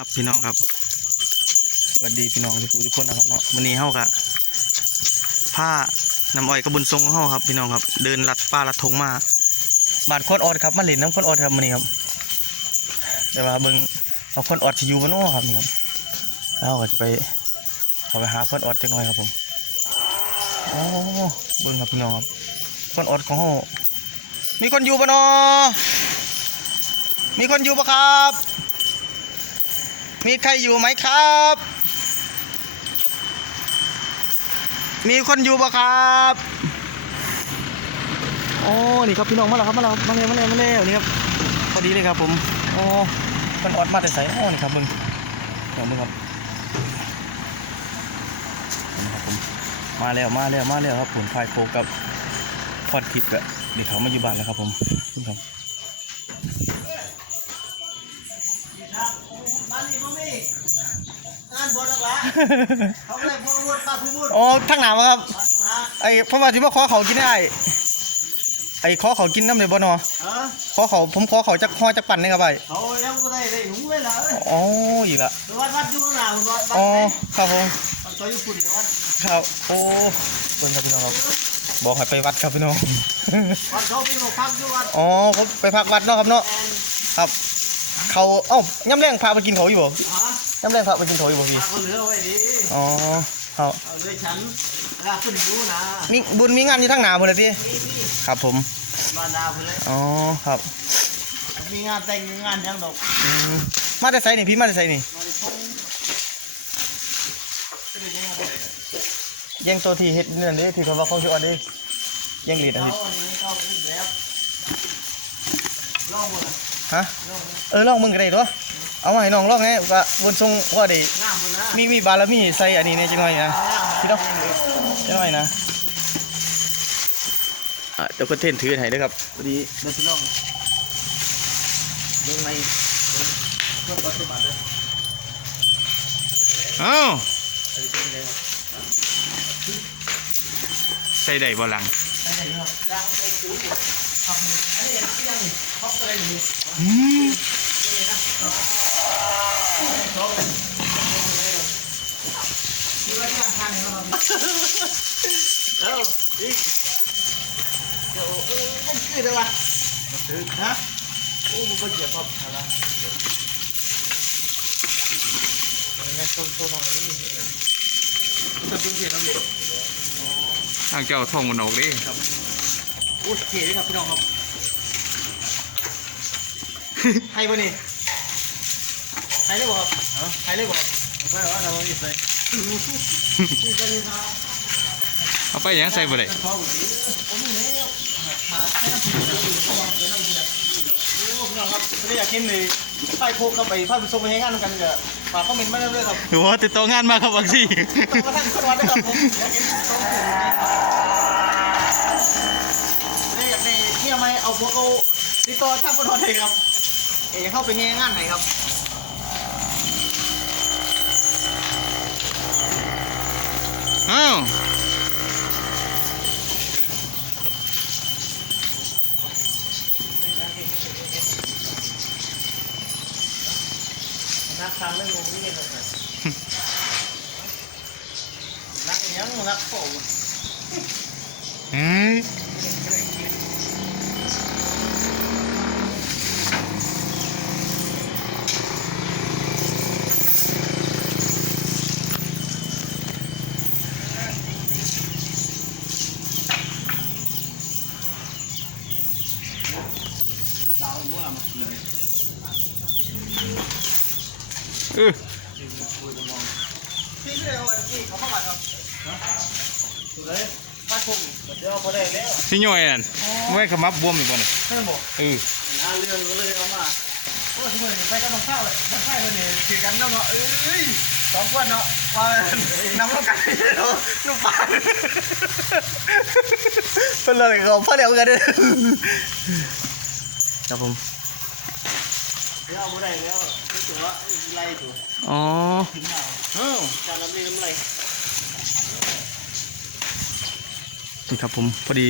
ครับพี่น้องครับสวัสดีพี่น้องทุกทุกคนนะครับเนาะวันนี้เฮากะผ้าน้ำอ้อยกระบุญทรงของเฮาครับพี่น้องครับ เดินลัดป่าลัดทงมาบาดคตรออดครับมาเล่นน้ำคตรออดครับวันนี้ครับแต่ว่าเบิ่งเอาคตรออดที่อยู่กันเนาะครับนี่ครับแล้วเราก็จะไปขอไปหาคตรออดจังหน่อยครับผมโอ้เบิ่งครับพี่น้องครับคตรออดของเฮามีคนอยู่ปะเนาะมีคนอยู่ปะครับ มีใครอยู่ไหมครับ มีคนอยู่ปะครับโอ้นี่ครับพี่น้องมาแล้วครับมาแล้วมาเลยมาเลยมาเลยนี่ครับพอดีเลยครับผมโอ้มันออดมาแต่ใส่โอ้นี่ครับมึงเดี๋ยวมึงครับนี่ครับผมมาแล้วมาแล้วมาแล้วครับผมพายโคกับพอดทิพย์อะเดี๋ยวเขามาอยู่บ้านแล้วครับผมนี่ครับานบวชหรอกล่ะเขาก็เลยบวชบวชมาผู้บุญโอ้ทั้งหนาวครับมาสมาไอ้ผมว่าที่ว่าขอเขากินได้ ไอ้ขอเขากินน้ำเลยบ่นอเออขอเขาผมขอเขาจักห่อจักปั่นนี่ครับไปเขายังบ่ได้ได้หุงเลยล่ะเอ้ยอ๋ออีกละไปวัดวัดอยู่ข้างหน้าคุณวัดวัดอ๋อไหนครับผมวัดตัวอยู่ฝุ่นเดี๋ยววัดครับโอ้เบิ่งครับพี่น้องครับบอกให้ไปวัดครับพี่น้อง วัดเขามีหมกพักอยู่วัดอ๋อผมไปพักวัดเนาะครับเนาะแอนครับเขาเอ้าย่ำแรงพาไปกินเขาอยู่บ่ฮะ ย่ำแรงพาไปกินเขาอยู่บ่พี่พาเขาเหลือไว้ดีอ๋อครับเอาด้วยฉันเวลาขึ้นอยู่นะมีบุญมีงานอยู่ทั้งหนาหมดเลยพี่มีมีครับผมมาดาวไปเลยอ๋อครับ มีงานแต่งมีงานยังดอกอืมมาแต่ไสนี่พี่มาแต่ไสนี่มาได้ชมก็ได้ยังไงแย่งตัวที่เฮ็ดนี่นั่นเด้ที่เขาว่าเขาชื่อว่าเด้แย่งลีดอันเขานี้อันนี้เขาขึ้นแบบลองหมดฮะลองเออลองมึงก็ได้ตัว เอามาให้น้องลองแหน่ว่าบนทรงว่าได้งามหมดนะมีมีบารมีใส่อันนี้เนี่ยจังหน่อยนะพี่น้องจังหน่อยนะอะเดี๋ยวก็เทนถือให้เด้อครับพอดีเดี๋ยวพี่น้องดูในเพื่อปัจจุบันเลยเอ้าอันนี้เป็นไงครับใส่ได้บ่หลังได้ไหนครับดังในคิ้วทำอันนี้เที่ยงครอบอะไรอยู่อืมนี่ นะชอบเลยดูแลที่ทางนะครับเอ้าดิเดี๋ยวเออมันคืออะไรวะถึงนะโอ้มันก็เหยียบครับอะไรอะไรเงี้ยต้นต้นอะไรนี่ต้นต้นเสียน้ำเดือดทางเจ้าท่องมันออกดิโอ้เท่เลยครับพี่น้องครับให้ป่ะนี่ ให้เลยบ่ครับให้เลยบ่ครับใช่ว่าเราไม่ใส่เอาไปยังใส่บ่ได้เขาดีผมนี่เนี่ยขาดแค่น้ำพริกน้ำพริกก็วางเป็นน้ำพริกโอ้พี่น้องครับไม่ได้อยากกินเลยไปโคกกับไปพาไปส่งไปให้งานกันก็ฝากคอมเมนต์มาได้เลยครับหัวติดต่องานมาครับบางสิต้องมาทั้งคนวันนะครับผมอยากกินต้มตุ๋นไม่ได้อยากได้เนี่ยไหมเอาพวกเอาติดต่อทางคนทอดเลยครับเอ๋เข้าไปให้งานไหนครับ เอ้า นักทางเรื่องงงนี่เลยครับนักยังนักโผล่ เอ้ย เรามั่วมาเลย เออ พี่เลยเอาอันนี้เขาเข้ามาครับเลยถ้าคงเดี๋ยว พอได้แล้วสิย่อยนั่นไม่ขมับบวมอีกบ่นี่ให้บอกเออหาเรื่องก็เลยเอามาโอ้สมมติไปก็ต้องเข้าเลยต้องเข้าเลยเนี่ยถือกันแล้วเนาะเอ้ยสองคนเนาะว่าน้ำมันกันเนาะลูกปลาเป็นเลยเขาพ่อเดียวกันเลยครับผม เดี๋ยวเอาไปได้แล้วรู้สึกว่าไล่ถูกอ๋อถึงหนาวเอ้าการรับเรียนน้ำไรนี่ครับผมพอดี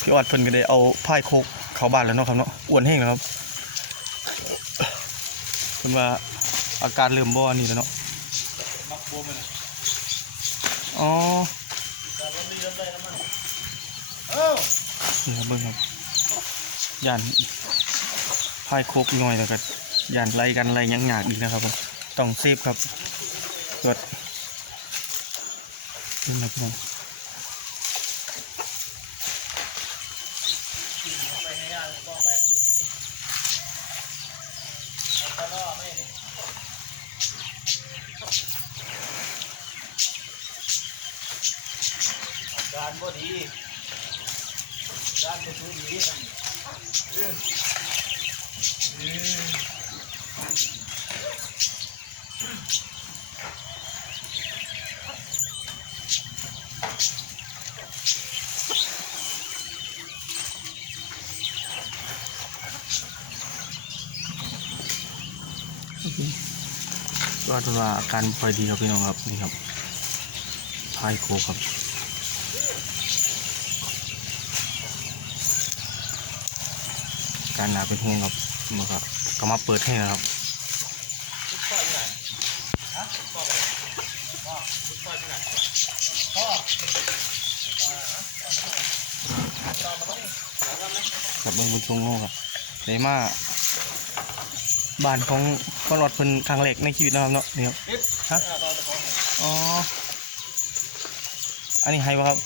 พี่ออดเพิ่นก็ได้เอาพายโคกเข้าบ้านแล้วเนาะครับเนาะอ้วนแห้งแล้วครับเพิ่นว่าอาการเริ่มบ่อันนี้แล้วเนาะมักบวมเลยนะอ๋อการลมดีลมได้น้ำมันเออนี่ครับเบิ่งครับยาน พายโคกหน่อยแล้วก็ยานไล่กันไล่ยังหยากอีกนะครับผมต้องเซฟครับตรวจนี่นะพี่น้องไปให้ยากบการบ่ดีอาการบ่ดีนั่น เรื่องเรื่อว่าแตว่าอาการบ่ค่อยดีครับพี่น้องครับนี่ครับพายโคกครับการหนาเป็นห่วงครับ มันก็ก็มาเปิดให้นะครับคุณพ่อคุณพ่ออยู่ไหนพ่ออ่าฮะต่อมาต้องต่อมาไหมกับเบิ้งบุญทรงโง่ครับเลยมาบ้านของคนวัดเพิ่นครั้งแรกในชีวิตนะครับเนาะนี่ครับฮะอ๋ออันนี้ให้ปะครับ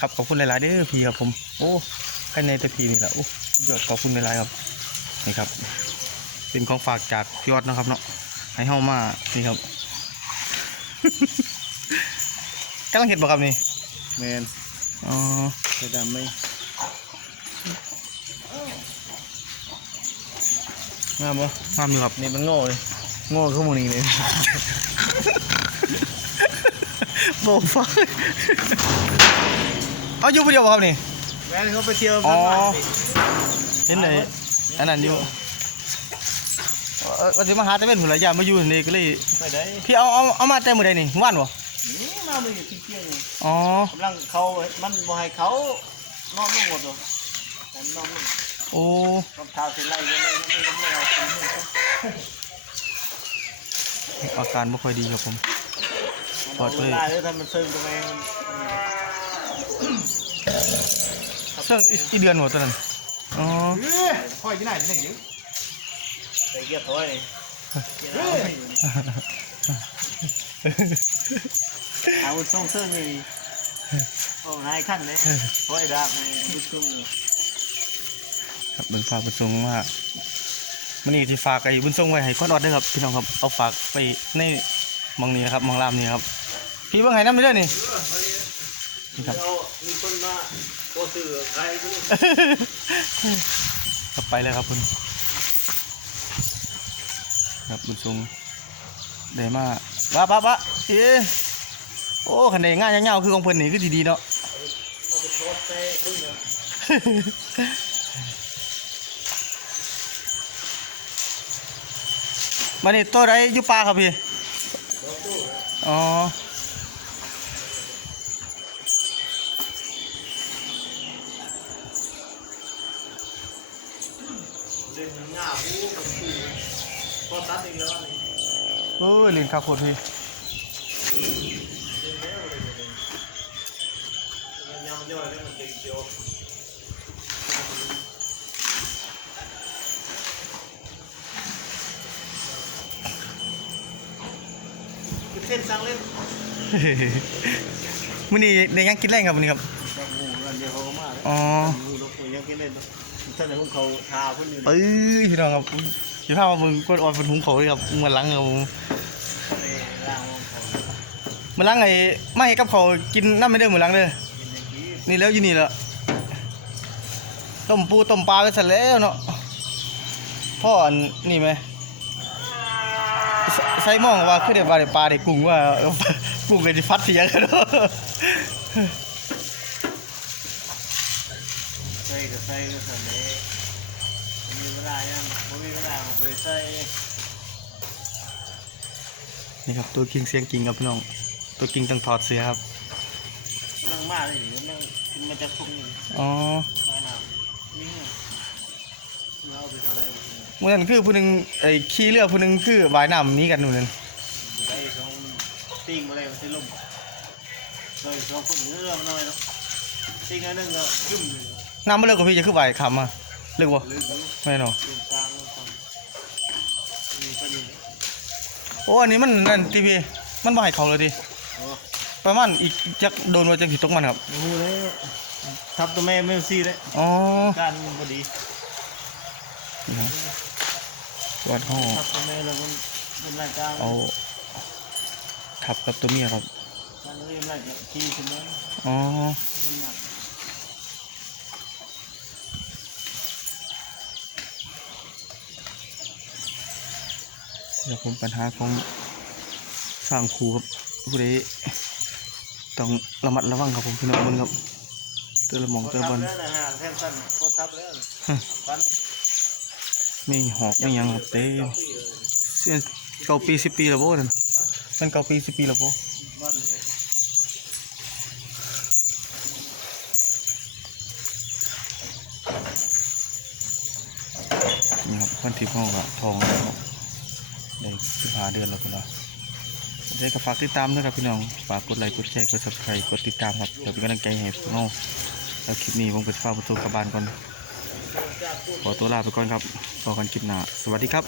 ครับขอบคุณหลายๆเด้อพี่ครับผม โอ้ใครในแต่พี่นี่แหละโอ้ยอดขอบคุณหลายๆครับ นี่ครับ เป็นของฝากจากพี่ยอดนะครับเนาะให้เฮามานี่ครับกำลังเห็ดบ่ครับนี่แมนอ๋อจะดำไหมงามปะงามอยู่ครับนี่มันโง่เลยโง่ขึ้นมานี่เลยโบฟ้าเอาอยู่ผู้เดียวบ่ครับนี่แม่เขาไปเที่ยวอ๋อบ้านดิเห็นไหน อันนั้นอยู่เออวันนี้มาหาแต่เป็นผลยามาอยู่นี่ก็เลยไปได้พี่เอาเอาเอามาแต่มื้อใดนี่ว่านบ่นี่มาไม่อยู่ที่เที่ยงนี่อ๋อกำลังเขามันบ่ให้เขานอนลงหมดเลยผมนอนลงโอ้รองเท้าเสร็จไล่ยังไม่ยังไม่ยังไม่เอาไปให้เขาอาการบ่ค่อยดีครับผมปลอดเลยได้เลยทำมันซึ้งตรงนี้มันเรื่องอีอีเดือนหัวตอนนั้น อ๋อค่อยที่ไหนที่ไหนอยู่ไปเกียร์ถอยเกียร์เอาไปอยู่นี่เอาส่งเสื้อนี่โอ้นายขั้นเลยถอยดาบในลูกชุ่มเลยครับเบิ่งฝากบุญทรงมามื้อนี้สิฝากไอ้บุญทรงไว้ให้คนออดเด้อครับพี่น้องครับเอาฝากไปในหมองนี้นะครับหมองรามนี้ครับพี่เบิ่งให้นำเด้อนี่นี่ครับเดี๋ยวมีคนมาโกสื่อใครไม่รู้ครับไปเลยครับคุณครับบุญทรงได้มาป้าป้าป้าเอ๊โอ้คันใดง่ายาวๆคือของเพิ่นนี่คือดีๆเนาะเอาไปโพสต์ไปดึงเนนี่ตัวใดอยู่ป่าครับพี่ อ๋อ เล่นหน้าหูกับขู่พอตัดอีกแล้วนี่เออลินครับโคตรพี่เล่นแล้วเลยเลยมันยำย่อยแล้วมันเด็กเดียวเส้นสังเล่นมื้อนี้ได้ยังกินแรงครับมื้อนี้ครับแบบหูกันเดียวเขาก็มาเลยอ๋อหูนกตัวยังกินเล่น ท่านในห้องเขาทาพุ่นอยู่เอ้ยพี่น้องครับสิพามาเบิ่งกดออนเป็นหุงเขาเลยครับมื้อหลังครับผมในร่างของเขามื้อหลังไอ้มาเฮ็ดกับเขาวกินน้ำไม่เด้อมื้อหลังเด้อกินในกี้นี่แล้วอยู่นี่แหละต้มปูต้มปลาไปซะแล้วเนาะพ่ออันนี่ไหมใส่ใส่หมองว่าคือได้ปลาได้ปลาได้กุ้งว่าเออกุ้งก็สิฟัดเสียกันเนาะ ใส่กับใส่ก็ใส่เลยมีเวลายังไม่มีเวลาผมไปใส่นี่ครับตัวกิงเสียงกิงครับพี่น้องตัวกิงต้องถอดเสื้อครับนั่งมาเลยหรือนั่งกินมาจากพวกนี้อ๋อมาน้ำนี่เราเอาไปทำอะไรบ้างเมื่อนั้นคือผู้หนึงไอ้ขี่เรือผู้หนึงคือว่ายน้ำหนี้กันนู่นนั่นไอ้สองติ้งมาเลยมันจะล่มเลยสองคนเรือมันน้อยเนาะติ้งอันนึงก็จุ่มเลย น้ำบ่เลิกกว่าพี่จะคือว่ายคำอะเลิกบ่ลืมแล้วไม่เนาะตรงกลางแล้วฝั่งนี่ก็นี่โอ้อันนี้มันนั่นทีพีมันบ่ให้เขาเลยดิโอ้ประมาณอีกจักโดนว่าจังสิตกมันครับโหเลยทับตัวแม่ไม่ซีเลยอ๋อการมันพอดีนี่ครับวัดห้องทับตัวแม่แล้วมันเป็นรายการเอาทับกับตัวเมียครับการเรียนรายการที่ใช่ไหมอ๋อ ไม่หนักเดี๋ยวผมปัญหาของสร้างครูครับผู้ใดต้องระมัดระวังครับผมพี่น้องมันครับเตอละมองเตอทับอลแล้วนะบันไม่หอกไม่ยังครับเต้เสียเก้าปีสิบปีแล้วโว้นั่นมันเก้าปีสิบปีแล้วโบ้านเลยนี่ครับพันทิพย์ห้องกับทองแล้วครับ สิบห้าเดือนแล้วคุณล่ะได้ก็ฝากติดตามด้วยครับพี่น้อง ฝากกดไลค์ กดแชร์ กด subscribe กดติดตามครับเดี๋ยวเป็นกำลังใจให้พวกเราแล้วคลิปนี้ผมก็จะฝากประตูกระบบ้าลก่อน ขอตัวลาไปก่อนครับพอกันคลิปหน้า สวัสดีครับ